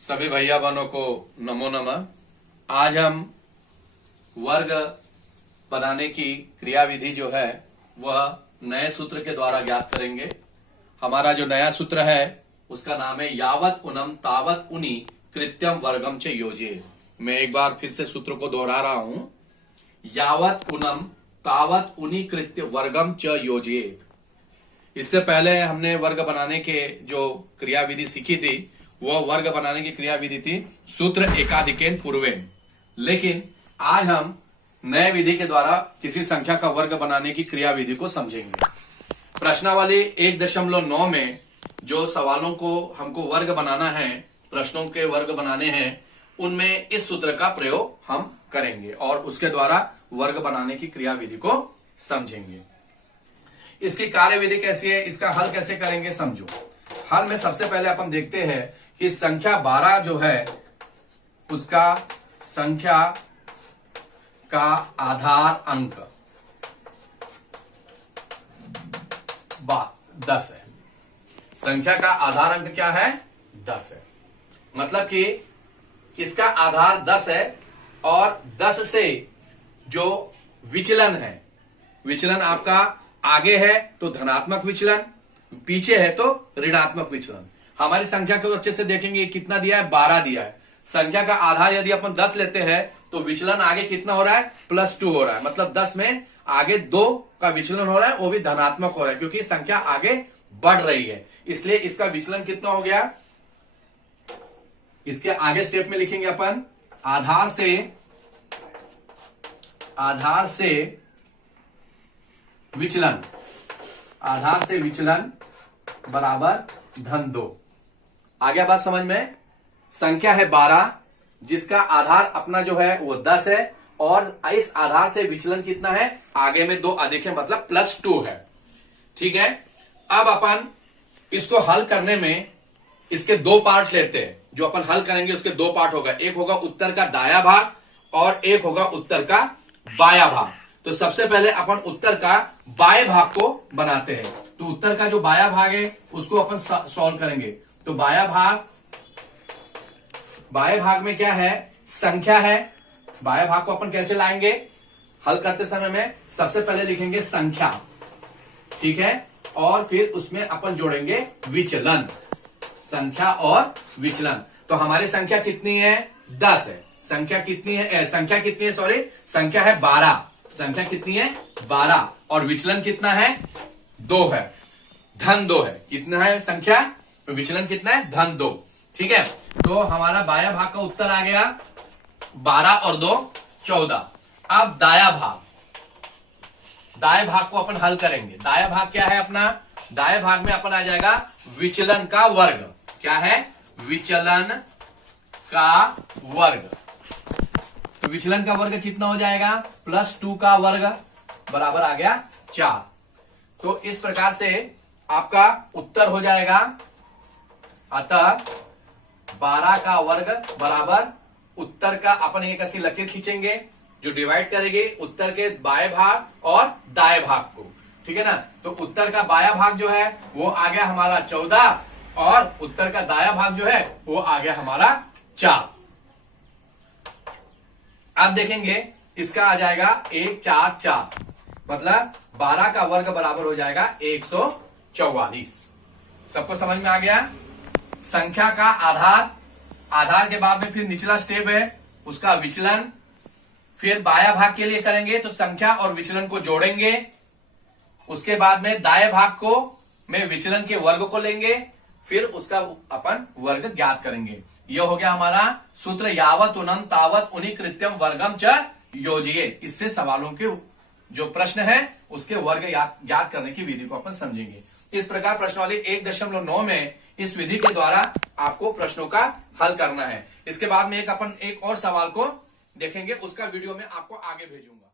सभी भैया बहनों को नमो नमः। आज हम वर्ग बनाने की क्रियाविधि जो है वह नए सूत्र के द्वारा ज्ञात करेंगे। हमारा जो नया सूत्र है उसका नाम है यावत उनम तावत उनी कृत्यम वर्गम च योजयेत्। मैं एक बार फिर से सूत्र को दोहरा रहा हूं। यावत उनम तावत उनी कृत्य वर्गम च योजयेत्। इससे पहले हमने वर्ग बनाने के जो क्रियाविधि सीखी थी वह वर्ग बनाने की क्रियाविधि थी सूत्र एकाधिकेन पूर्वेन। लेकिन आज हम नए विधि के द्वारा किसी संख्या का वर्ग बनाने की क्रियाविधि को समझेंगे। प्रश्नावली 1.9 में जो सवालों को हमको वर्ग बनाना है, प्रश्नों के वर्ग बनाने हैं, उनमें इस सूत्र का प्रयोग हम करेंगे और उसके द्वारा वर्ग बनाने की क्रियाविधि को समझेंगे। इसकी कार्यविधि कैसी है, इसका हल कैसे करेंगे समझो। हल में सबसे पहले अपन देखते हैं कि संख्या 12 जो है उसका संख्या का आधार अंक 10 है। संख्या का आधार अंक क्या है? 10 है। मतलब कि इसका आधार 10 है और 10 से जो विचलन है, विचलन आपका आगे है तो धनात्मक विचलन, पीछे है तो ऋणात्मक विचलन। हमारी संख्या को अच्छे से देखेंगे कितना दिया है, 12 दिया है। संख्या का आधार यदि अपन 10 लेते हैं तो विचलन आगे कितना हो रहा है, +2 हो रहा है। मतलब 10 में आगे 2 का विचलन हो रहा है, वो भी धनात्मक हो रहा है क्योंकि संख्या आगे बढ़ रही है। इसलिए इसका विचलन कितना हो गया, इसके आगे स्टेप में लिखेंगे अपन आधार से विचलन, आधार से विचलन बराबर धन 2। आ गया बात समझ में। संख्या है 12 जिसका आधार अपना जो है वो 10 है और इस आधार से विचलन कितना है, आगे में 2 अधिक है मतलब +2 है। ठीक है। अब अपन इसको हल करने में इसके 2 पार्ट लेते हैं। जो अपन हल करेंगे उसके 2 पार्ट होगा, एक होगा उत्तर का दाया भाग और एक होगा उत्तर का बाया भाग। तो सबसे पहले अपन उत्तर का बाएं भाग को बनाते हैं। तो उत्तर का जो बाया भाग है उसको अपन सॉल्व करेंगे। तो बाया भाग में क्या है, संख्या है। बाया भाग को अपन कैसे लाएंगे, हल करते समय में सबसे पहले लिखेंगे संख्या, ठीक है, और फिर उसमें अपन जोड़ेंगे विचलन, संख्या और विचलन। तो हमारी संख्या कितनी है, 10 है। संख्या कितनी है, संख्या है 12। संख्या कितनी है, 12 और विचलन कितना है, 2 है, धन 2 है। कितना है संख्या, विचलन कितना है, धन 2। ठीक है। तो हमारा बाया भाग का उत्तर आ गया 12 और 2 14। अब दाया भाग को अपन हल करेंगे। दाया भाग क्या है अपना, दाया भाग में अपन आ जाएगा विचलन का वर्ग। क्या है, विचलन का वर्ग। तो विचलन का वर्ग कितना हो जाएगा, +2 का वर्ग बराबर आ गया 4। तो इस प्रकार से आपका उत्तर हो जाएगा, अतः 12 का वर्ग बराबर उत्तर का अपन एक ऐसी लकीर खींचेंगे जो डिवाइड करेगी उत्तर के बाएं भाग और दाएं भाग को। ठीक है ना। तो उत्तर का बाया भाग जो है वो आ गया हमारा 14 और उत्तर का दाया भाग जो है वो आ गया हमारा 4। अब देखेंगे इसका आ जाएगा 1 4 4, मतलब 12 का वर्ग बराबर हो जाएगा 144। सबको समझ में आ गया। संख्या का आधार के बाद में फिर निचला स्टेप है उसका विचलन। फिर बाया भाग के लिए करेंगे तो संख्या और विचलन को जोड़ेंगे। उसके बाद में दाएं भाग को में विचलन के वर्ग को लेंगे, फिर उसका अपन वर्ग ज्ञात करेंगे। यह हो गया हमारा सूत्र यावत उनम तावत उनी कृत्यम वर्गम च योजयेत्। इससे सवालों के जो प्रश्न है उसके वर्ग ज्ञात करने की विधि को अपन समझेंगे। इस प्रकार प्रश्नावली 1.9 में इस विधि के द्वारा आपको प्रश्नों का हल करना है। इसके बाद में अपन एक और सवाल को देखेंगे, उसका वीडियो में आपको आगे भेजूंगा।